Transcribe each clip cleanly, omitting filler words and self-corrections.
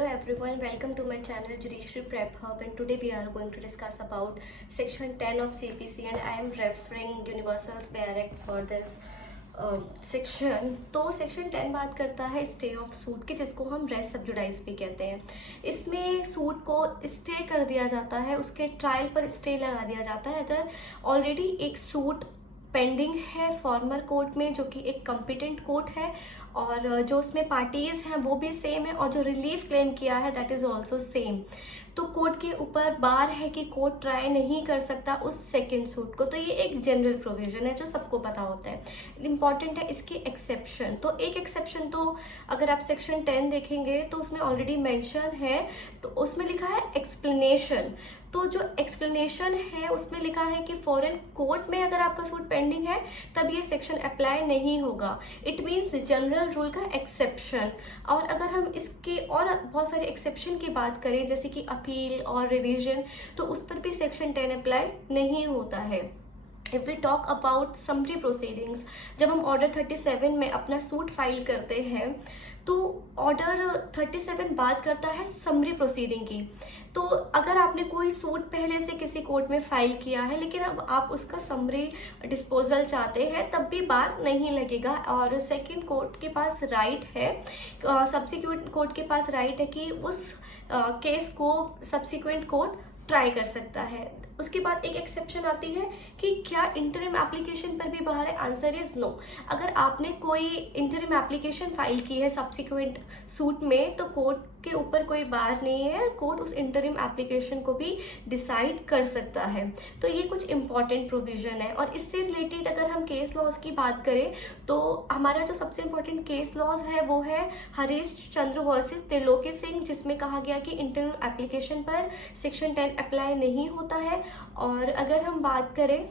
Hello everyone, welcome to my channel Judiciary Prep Hub, and today we are going to discuss about section 10 of CPC and I am referring Universal Spare Act for this section. तो section 10 बात करता है stay of suit की, जिसको हम race सब्जुडाइज भी कहते हैं। इसमें सूट को स्टे कर दिया जाता है, उसके ट्रायल पर स्टे लगा दिया जाता है अगर ऑलरेडी एक सूट पेंडिंग है फॉर्मर कोर्ट में, जो कि एक कॉम्पिटेंट कोर्ट है, और जो उसमें पार्टीज हैं वो भी सेम है, और जो रिलीफ क्लेम किया है दैट इज़ ऑल्सो सेम। तो कोर्ट के ऊपर बार है कि कोर्ट ट्राई नहीं कर सकता उस सेकेंड सूट को। तो ये एक जनरल प्रोविजन है जो सबको पता होता है। इम्पॉर्टेंट है इसकी एक्सेप्शन। तो एक एक्सेप्शन तो अगर आप सेक्शन 10 देखेंगे तो उसमें ऑलरेडी मेंशन है, तो उसमें लिखा है एक्सप्लेनेशन। तो जो एक्सप्लेनेशन है उसमें लिखा है कि फॉरेन कोर्ट में अगर आपका सूट पेंडिंग है तब ये सेक्शन अप्लाई नहीं होगा। इट मीन्स जनरल रूल का एक्सेप्शन। और अगर हम इसके और बहुत सारे एक्सेप्शन की बात करें जैसे कि अपील और रिवीजन, तो उस पर भी सेक्शन 10 अप्लाई नहीं होता है। If we talk about summary proceedings, जब हम ऑर्डर 37 में अपना सूट फाइल करते हैं तो ऑर्डर 37 बात करता है समरी प्रोसीडिंग की। तो अगर आपने कोई सूट पहले से किसी कोर्ट में फाइल किया है लेकिन अब आप उसका समरी डिस्पोजल चाहते हैं तब भी बार नहीं लगेगा, और सेकंड कोर्ट के पास राइट है, सब्सिक्वेंट कोर्ट के पास राइट है कि उस केस को सब्सिक्वेंट कोर्ट ट्राई कर सकता है। उसके बाद एक एक्सेप्शन आती है कि क्या इंटरिम एप्लीकेशन पर भी बाहर है। Answer is no. अगर आपने कोई इंटरिम एप्लीकेशन फाइल की है सब्सिक्वेंट सूट में तो कोर्ट के ऊपर कोई बार नहीं है, कोर्ट उस इंटरिम एप्लीकेशन को भी डिसाइड कर सकता है। तो ये कुछ इंपॉर्टेंट प्रोविजन है। और इससे रिलेटेड अगर हम केस लॉज की बात करें तो हमारा जो सबसे इम्पोर्टेंट केस लॉज है वो है हरीश चंद्र वर्सेस त्रिलोकी सिंह, जिसमें कहा गया कि इंटरिम एप्लीकेशन पर सेक्शन 10 अप्लाई नहीं होता है। और अगर हम बात करें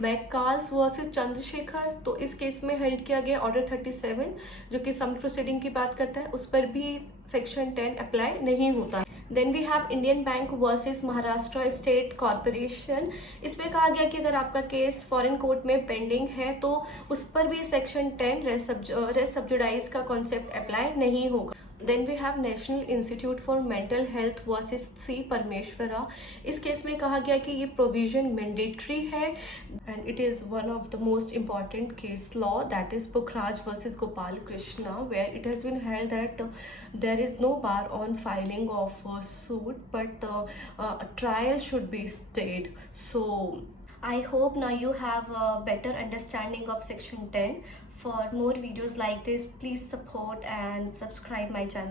मैकाल्स वर्सेस चंद्रशेखर, तो इस केस में हेल्ड किया गया ऑर्डर 37 जो कि समरी प्रोसीडिंग की बात करता है, उस पर भी सेक्शन 10 अप्लाई नहीं होता। Then we have Indian Bank versus Maharashtra State Corporation. इसमें कहा गया कि अगर आपका केस फॉरेन कोर्ट में पेंडिंग है तो उस पर भी सेक्शन 10 रेस सब्जुडाइज का कॉन्सेप्ट अप्लाई नहीं होगा। Then we have National Institute for Mental Health versus C Parameshwara. इस केस में कहा गया कि ये प्रोविजन मैंडेटरी है and it is one of the most important case law, that is Pukhraj versus Gopal Krishna, where it has been held that there is no bar on filing of suit but trial should be stayed. So I hope now you have a better understanding of section 10. For more videos like this, please support and subscribe my channel.